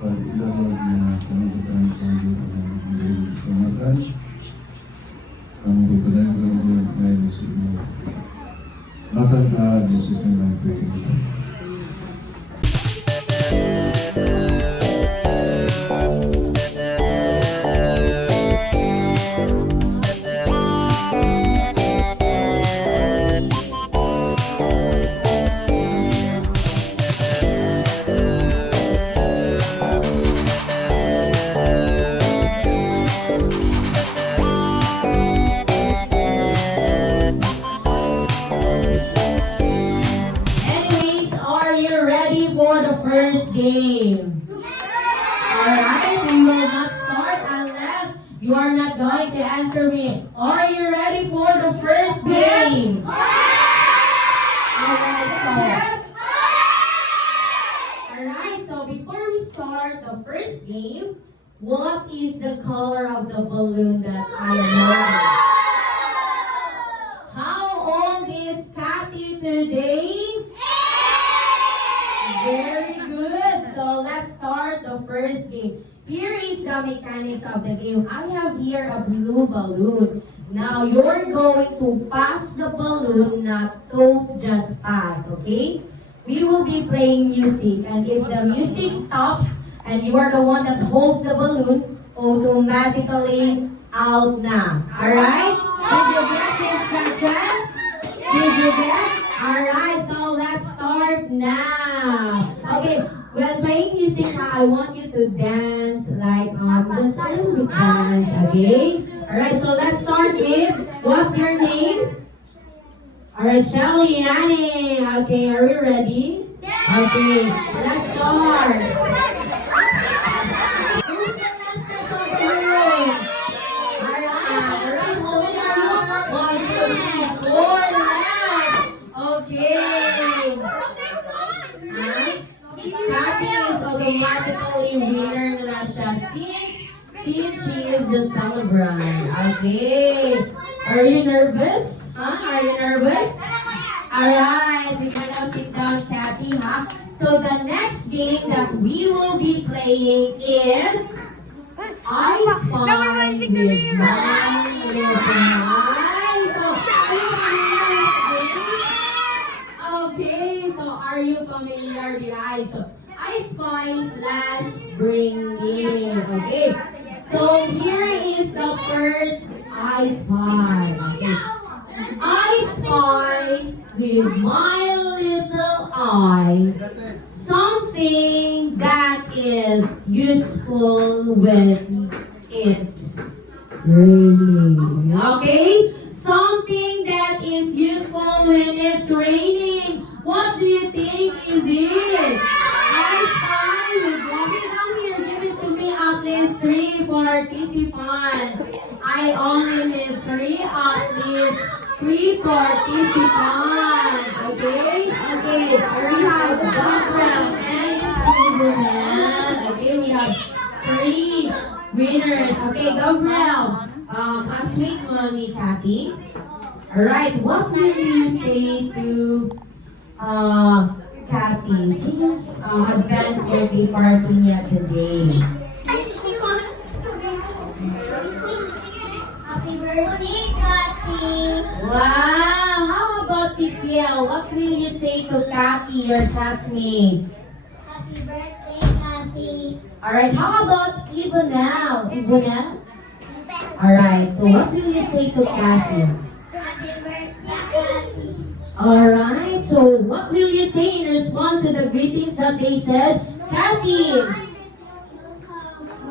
Pag-ilalog na kanagutan sa Diyos ang hindi keselamatan, ang pagpadayon ko ng Diyos may musik mo. Matanda, Jesus name I pray. Anyways, are you ready for the first game? Alright, we will not start unless you are not going to answer me. Are you ready for the first game? Alright, so before we start the first game, what is the color of the balloon that I know? How old is Kathy today? Very good. So let's start the first game. Here is the mechanics of the game. I have here a blue balloon. Now you're going to pass the balloon, not toast, just pass, okay? We will be playing music, and if the music stops and you are the one that holds the balloon, automatically out na. Alright? Did you get the instruction? Did you get? Alright, so let's start now. Okay, when playing music, I want you to dance like just a little bit dance, okay? Alright, so let's start with, what's your name? Alright, Shelly, Annie. Okay, are we ready? Okay, let's start. Who's the last set of the balloon? Alright, so we are 1, 2, 3, 4 left. Okay. Kathy is automatically winner na siya since she is the celebrant. Okay. Are you nervous? Are you nervous? Alright, you can now sit down, Kathy, So the next game that we will be playing is I Spy with My Little Eyes. Okay, so are you familiar with eyes? So I Spy / Bring In. Okay, so here is the first I Spy. Okay. I spy with my little eye something that is useful when it's raining. Okay? Something that is useful when it's raining. What do you think is it? I spy with walk it down here. Give it to me at least 3 participants. I only need 3 at least. 3 participants, okay? Okay, we have Gabriel and Tribunal. Okay, we have 3 winners. Okay, Gabriel, classmate mo ni Kathy. Alright, what will you say to Kathy since advanced birthday party niya today? Happy birthday, Kathy! Wow! How about si Fiel? What will you say to Kathy, your classmate? Happy birthday, Kathy! Alright, how about Ivonel? Ivonel? Alright, so what will you say to Kathy? Happy birthday, Kathy! Alright, so what will you say in response to the greetings that they said? Kathy!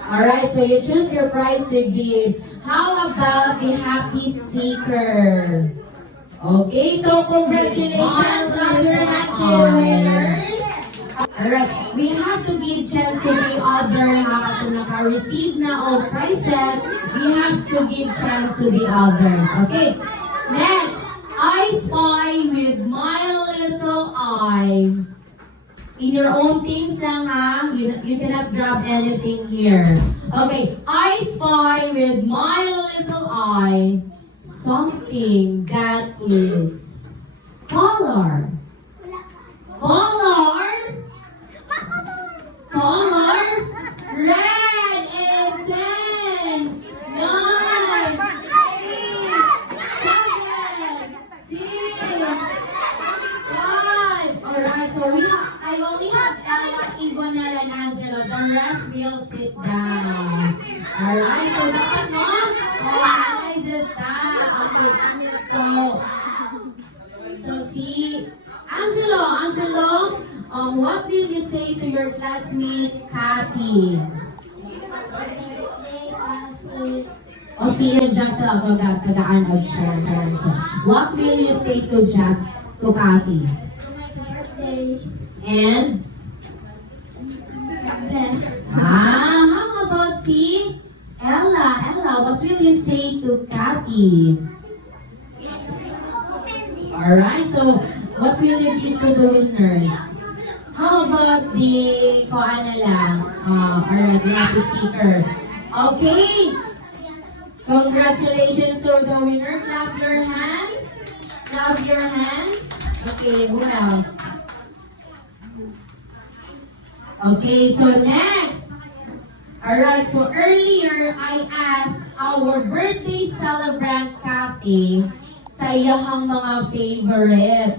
Alright, so you choose your prize to give. How about the happy sticker? Okay, so congratulations, clap your hands to the winners. Alright, we have to give chance to the other kung naka-receive na all prizes, we have to give chance to the others. Okay, next, I spy with my little eye. In your own things lang you cannot grab anything here. Okay, I spy with my little eye something that is color. Color? Color? Ronel and Angelo. The rest will sit down. Alright, so dapat no? Ay, jeta. Okay. So si Angelo, what will you say to your classmate, Cathy? O si Jessa, tagaan-ag siya. So, what will you say to Cathy? And? How about si Ella? Ella, what will you say to Cathy? Alright, so what will you give to the winners? How about the alright, we have the sticker. Okay, congratulations to the winner. Clap your hands. Clap your hands. Okay, who else? Okay, so next. Alright, so earlier I asked our birthday celebrant Cathy sa iyahang mga favorite.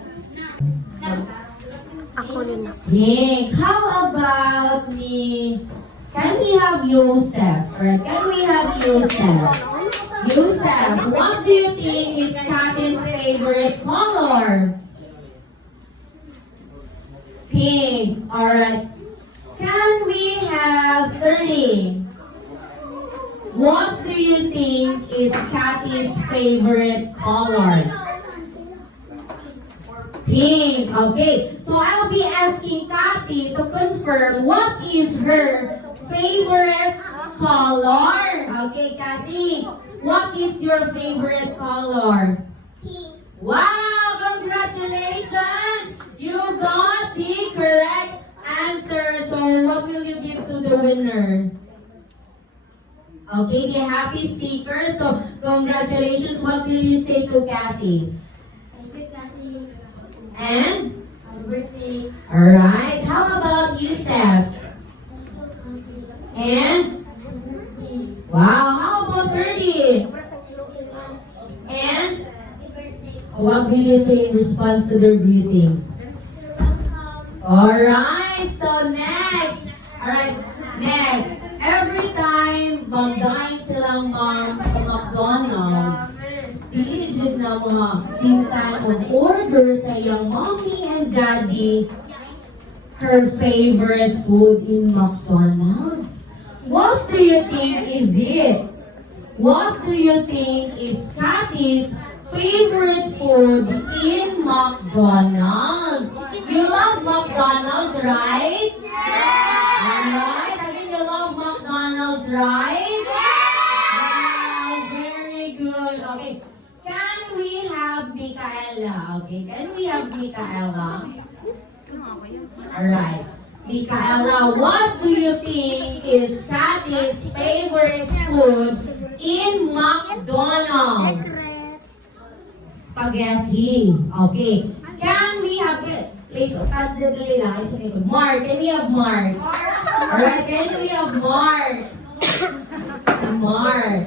Ako rin. Nick, how about can we have Yosef? Or can we have Yosef? Yosef, what do you think is Cathy's favorite color? Pink. Alright. Can we have 30? What do you think is Cathy's favorite color? Pink. Okay. So I'll be asking Cathy to confirm what is her favorite color. Okay, Cathy. What is your favorite color? Pink. Wow! Congratulations! You got the correct answer. So what will you give to the winner? Okay, the happy sticker. So congratulations. What will you say to Cathy? Thank you, Cathy. And? Happy birthday. Alright, how about Yusef? Thank you, Cathy. And? Happy birthday. Wow, how about 30? And? Happy birthday. What will you say in response to their greetings? Welcome. Alright, so next. Alright, next. Every time mag-dine silang mom sa McDonald's, diligent na mga pintan o order sa iyong mommy and daddy her favorite food in McDonald's. What do you think is it? What do you think is Cathy's favorite food in McDonald's? You love McDonald's, right? Alright, again, you love McDonald's, right? Wow, very good. Okay, can we have Micaela? Okay, can we have Micaela? Alright. Micaela, what do you think is Cathy's favorite food in McDonald's? Spaghetti. Okay. Can we have Mark, can we have Mark? Alright, can we have Mark? Si Mark.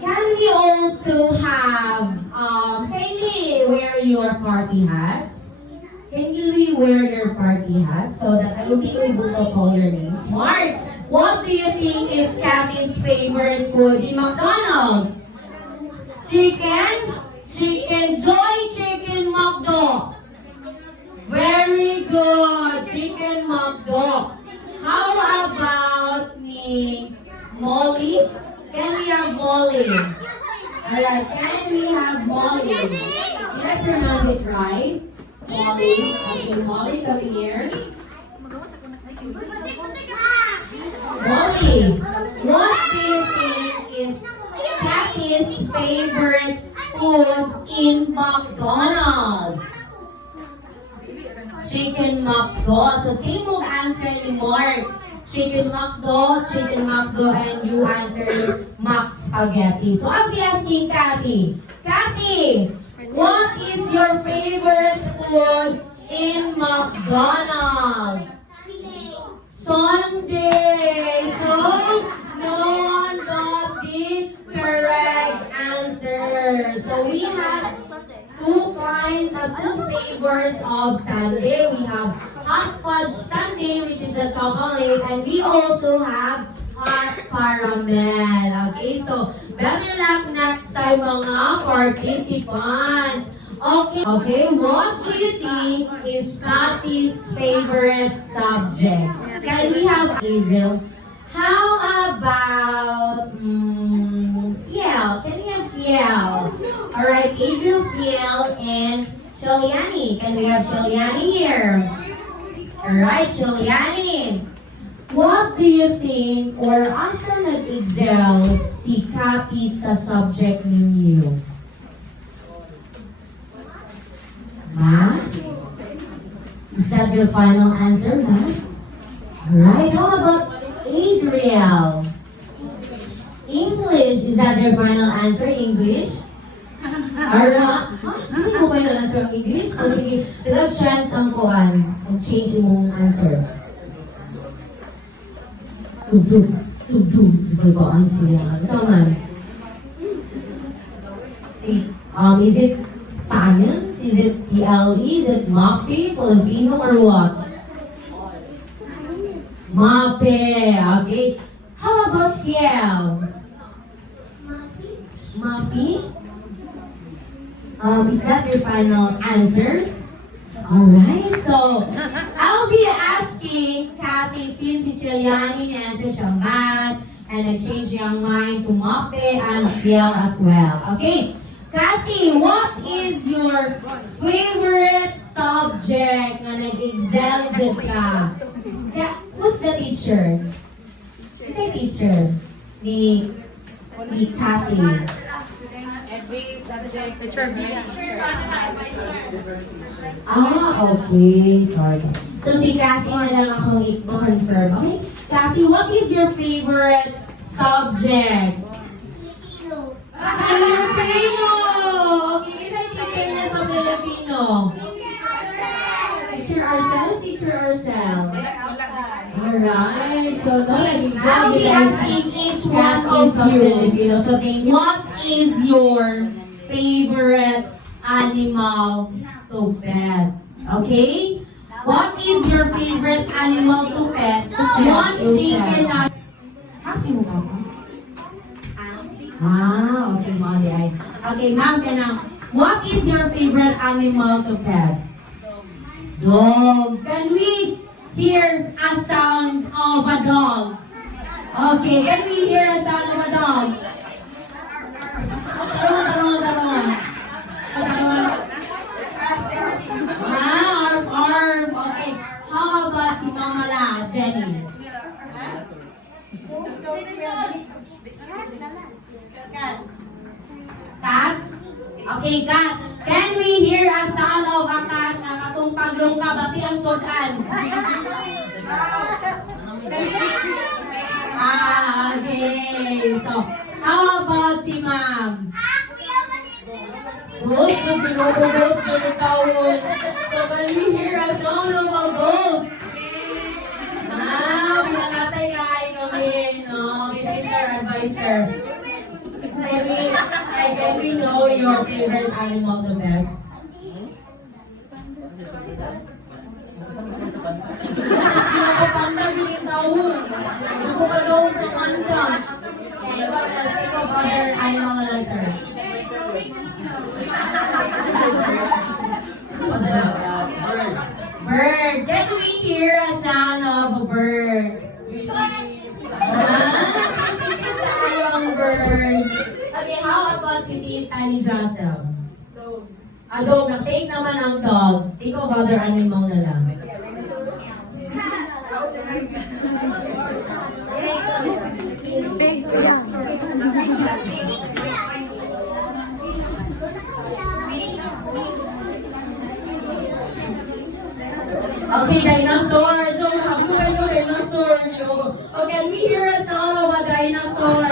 Can we also have, kindly wear your party hats? Can you wear your party hats so that I will be able to call your names? Mark, what do you think is Cathy's favorite food in McDonald's? Chicken? Chicken Joy, Chicken McDo. Very good, Chicken McDo. How about Molly? Can we have Molly? Alright, can we have Molly? Did I pronounce it right? Molly. Okay, Molly, come here. Molly, what do you think is Cathy's favorite food in McDonald's? Chicken McDo. So same move answer ni Mark. Chicken McDo, and you answer Mac Spaghetti. So I'll be asking Cathy. Cathy, what is your favorite food in McDonald's? Sunday. So no one got the correct answer. So we have two kinds of two flavors of Sunday. We have hot fudge sundae, which is the chocolate, and we also have hot caramel. Okay, so better luck next time mga participants. Okay, what do you think is Kathy's favorite subject? Can we have April? How about Fiel? Can we have Fiel? Alright, April, Fiel, and Shaliani. Can we have Shaliani here? Alright, Shaliani. What do you think or asa nag-excel si Kathy sa subject ninyo? Math? Is that your final answer, Math? Alright, how about Adriel? English, is that your final answer, English? Alright, hindi mo final answer ang English? O sige, have chance ang kuhan. Mag-change mong answer. Tugtog. Ito ba ang siya? Saman? Is it science? Is it TLE? Is it MAPE? Filipino or what? MAPE. Okay. How about Fiel? Mafi? Is that your final answer? Alright, so I'll be asking Kathy since si Chiliani na-answer siya math and nag-change yung mind to MAPE and Fiel as well. Okay, Kathy, what is your favorite subject na nag-excel dyan ka? Who's the teacher? Is a teacher? Ni Kathy. Every subject, teacher B. Okay. Sorry. So si Kathy na lang akong i-confirm. Okay? Kathy, what is your favorite subject? Filipino. Filipino! Okay, isa teacher na sa Filipino. Teacher ourselves? Teacher ourselves. Alright, so no, I'll be asking each one of you. So what is your favorite animal to pet? Okay? What is your favorite animal to pet? Once taken out. Happy mo ba? Okay, Molly. Okay, ma'am, what is your favorite animal to pet? Dog. Can we hear a sound of a dog? Okay, can we hear a sound of a dog? Tarungan. Arf. Okay, how about si Mama La, Jenny? Cat? Okay, cat. Can we hear a sound of a cat na katong paglong kabati ang sudan? Okay. So, how about si ma'am? Goat. So, sinubugot yun itawon. So, can we hear a sound of a goat? Pinakatay kain kami, no? My sister advisor. Can we know your favorite animal to pet? Sila ko panda din taon. Suko ka doon sa panda. Ikaw other animal na lang, sir. Bird. Can we hear a sound of a bird? Tayong bird. Okay, how about si Tita ni Drassel? Dog. Na-take naman ang dog. Ikaw other animal na lang. Okay, dinosaur. So, habukan ko dinosaur. Okay, can we hear a sound of a dinosaur?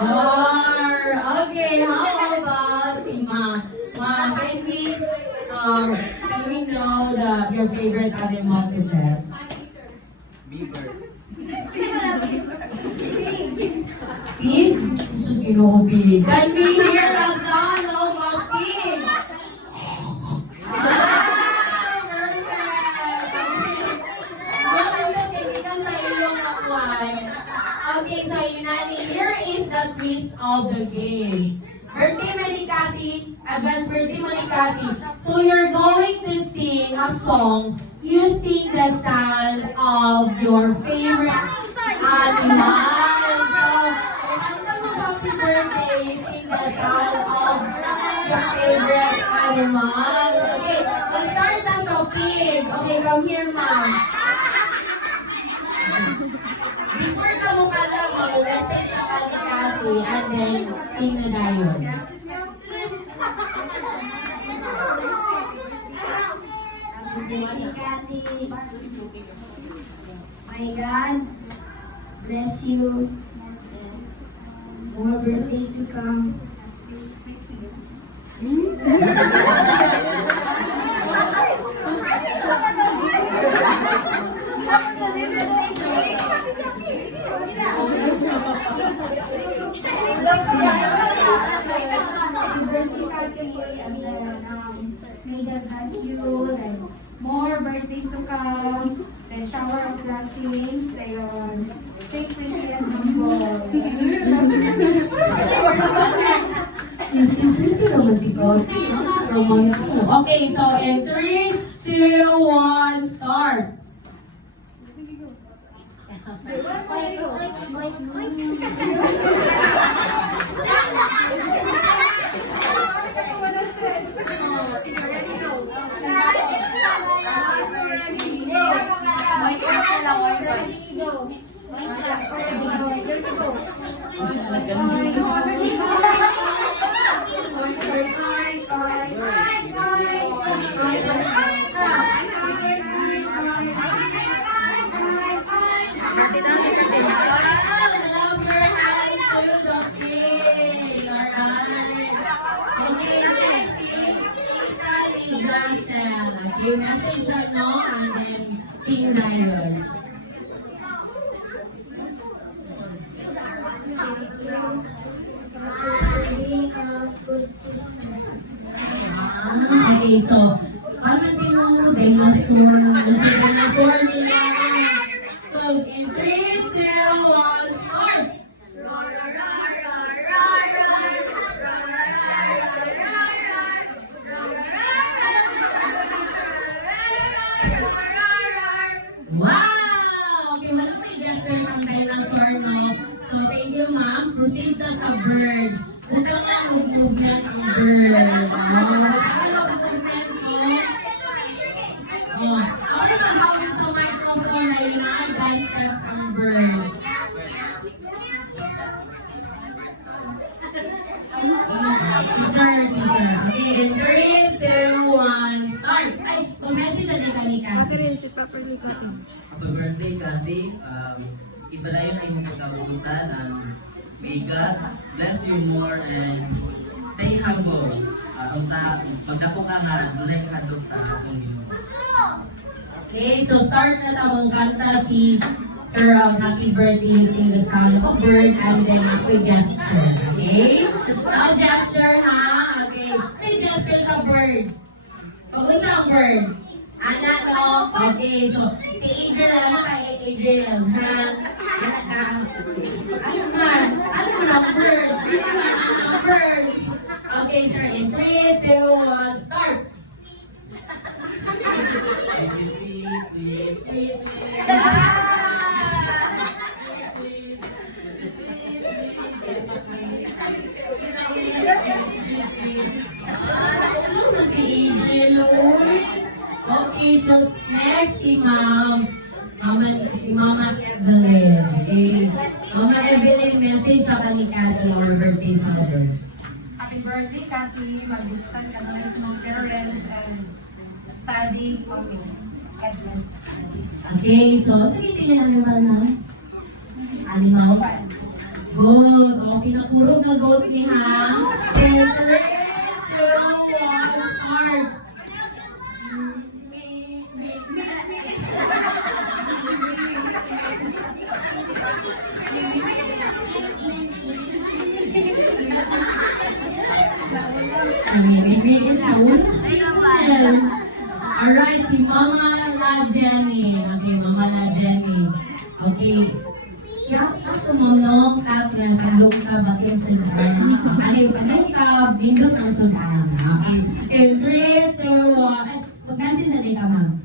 Roar. Okay, how about si Ma? Ma, can we know your favorite animal to pet? Beaver. Pig? So, sino ko pig? Can we hear a sound of a pig? Perfect! Okay, so Yunani, here is the twist of the game. Birthday Manikati, advance birthday Manikati. So you're going to sing a song using the sound of your favorite animal. So, kanta mo happy birthday using the sound of your favorite animal. Okay, let's start as a pig. Okay, come here, ma'am. Before ka mo kala mo, message siya ka ni Kathy and then sing na dayon. My God, bless you. More birthdays to come. May God bless you, and more birthdays to come, then shower of blessings, then stay pretty and humble. Yung simple naman si Kathy. Roman ko. Okay, so in 3, 2, 1, start! Love your hands to the pig. Alright. Okay, next is Italy Jassel. Okay, message siya, no? And then sing na yun. Okay, so, ano din mo, dinosaur nila. So, in 3, 2, 1, start! Wow! Okay, wala pa i-dancers ang dinosaur, no? So, thank you, ma'am. Proceed na sa bird. Huwag ka nga movement ang bird. Huwag ka nga movement, no? Ako naman hawin sa microphone na yun ang dance steps ang bird. Si sir. Okay, in 3, 2, 1, start! Ay, mag-message siya ni Kanika. Happy birthday, Kathy. Ibalayan na yung pagkabutan. May God bless you more and stay humble. Magdako ka ha, dunay ka doon sa atong Ginoo. Okay, so start na tawang kanta si Sir Happy Birthday using the sound of a bird and then ako'y gesture. Okay? So, gesture ha? Okay. Say gesture sa bird. Pagod sa bird. Ana to? Okay, so si Adriel, ano kay Adriel? Ha? Ano man? Ano lang bird? Bird. Okay, sir. In 3, 2, 1, start! Ano na si Adriel, uy? Okay, so next si Mama Evelyn. Okay. Mama Evelyn, message sa kanikata or birthday sa bird. Happy birthday, Kathy. Magbuktan ka na sa mga parents and study always. God bless. Okay, so sige tingnan naman na. Animals. Good. O, pinapurog na goat ni ha. And 3, 2, 1, start. Alright, si Mama La Jenny. Okay, Mama La Jenny. Okay. Kaya sa ito, Mama sudan. Ano ka, bindot ang sudan. Okay. In 3, 2, 1. Mag-dansin sa day ka, ma'am.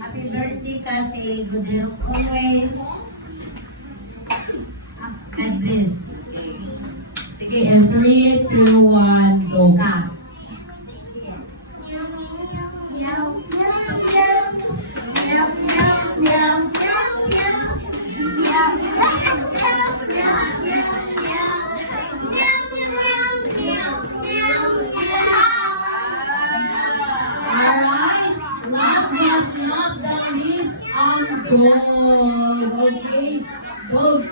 Happy birthday, Kate. Good health always. God bless. Sige, in 3, 2, 1, go ka. Alright, last but not the least, ang gold. Okay, gold.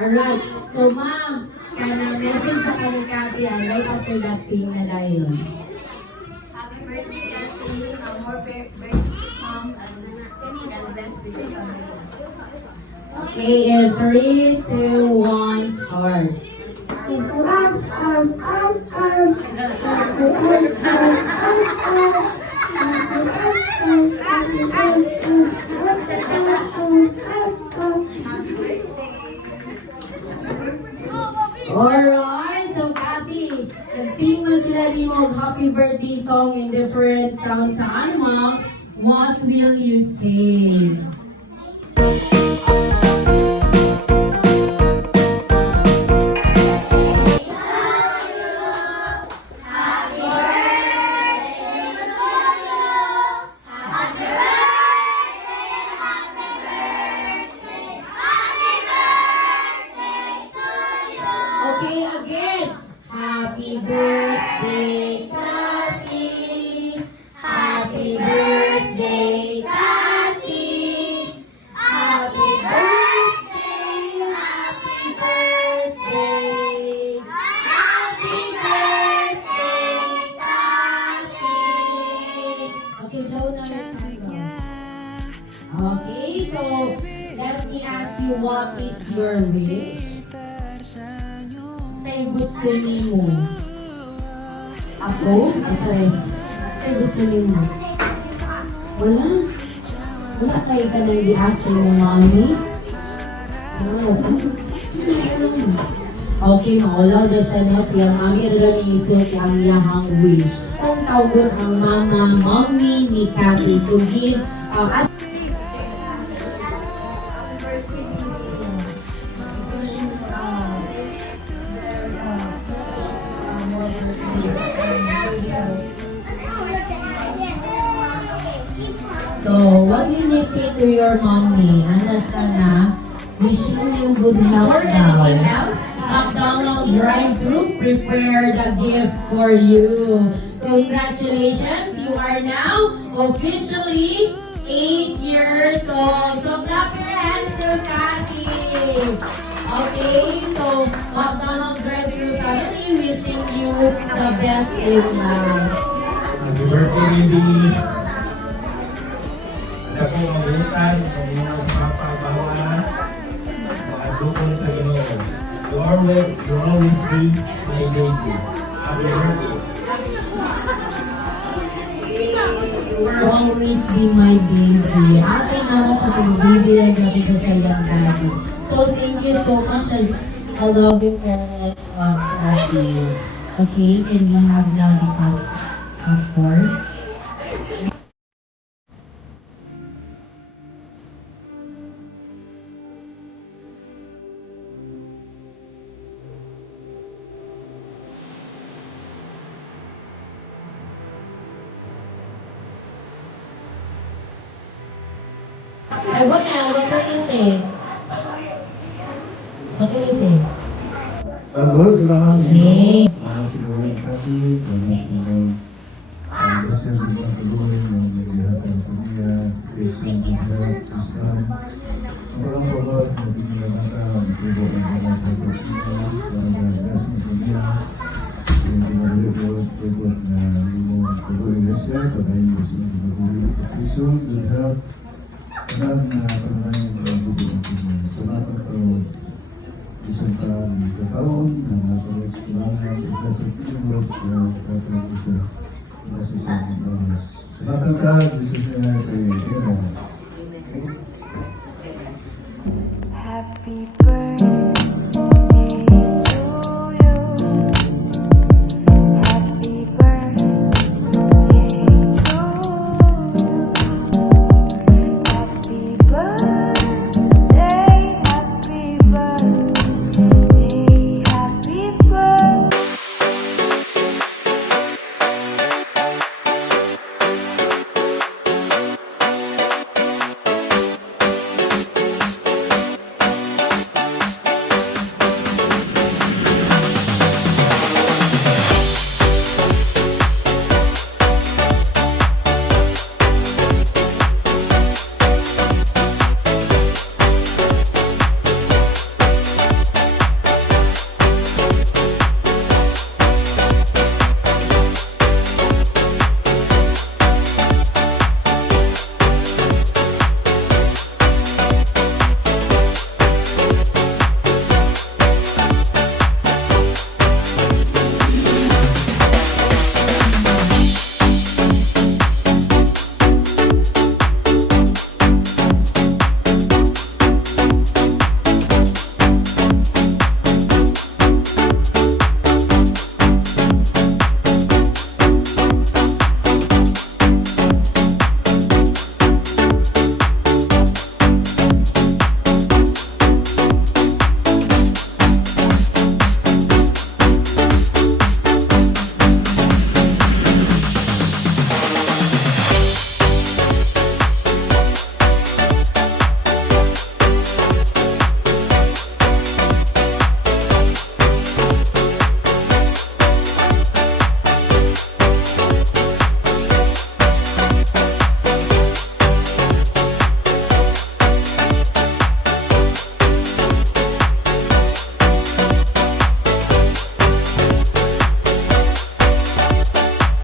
Alright, so ma'am, kana message sa kanya kasi right after that scene na dahil. Happy birthday, Kate. More birthday come and God bless you. Okay, in 3, 2, 1, start. Alright, so Kathy, nag-sing man sila ni mo happy birthday song in different sounds sa animals. What will you say? Okay, again. Happy birthday, Kathy. Happy birthday, Kathy. Happy birthday, happy birthday. Happy birthday, Kathy. Okay, daw na Okay, so let me ask you, what is your wish? Sa'yo gusto niyo? Ako? Atres. Sa'yo gusto niyo? Wala. Wala kayo ka nang di-ask mo, mami? Okay, mawala na siya na siya. Mami, rin iisip ang iyahang wish. Kung tawag ang mama, mommy ni Kathy to give at So, what will you say to your mommy? Ano siya na? Wishing you good health daw. McDonald's drive-thru prepared a gift for you. Congratulations! You are now officially 8 years old. So, clap your hands to Kathy. Okay, so McDonald's drive-thru family wishing you the best in life. Happy birthday, baby! Ako ang utan, pamuna sa mapabawa, maadukon sa Ginoo. You always be my lady. Happy birthday. You will always be my baby. Atin na siya pag-ibig gabi ko sa iyong daddy. So thank you so much as a loving parent of Kathy. Okay, can we have now the pastor? What will you say? What will you say? Bagus, selamat Okay. siguro yung kati, ang basta sa mga kaluhin, ang naglihat ng tumiya, Islam, Islam, Islam. Ang parang pagod, nabigyan mata, ang tubo ng mga pagkakita, parang nagas ng tumiya, yung pinagulipot, tubot na limong tuloy na siya, padayin na siya, pinagulipot, Islam, good health, parang pananayin ang bubo ng tumiya. Sa mga tao, isang taon na nakaroon sa kulangan, ikasa pinulog na katang isa. Salamat sa Jesus na kay Era.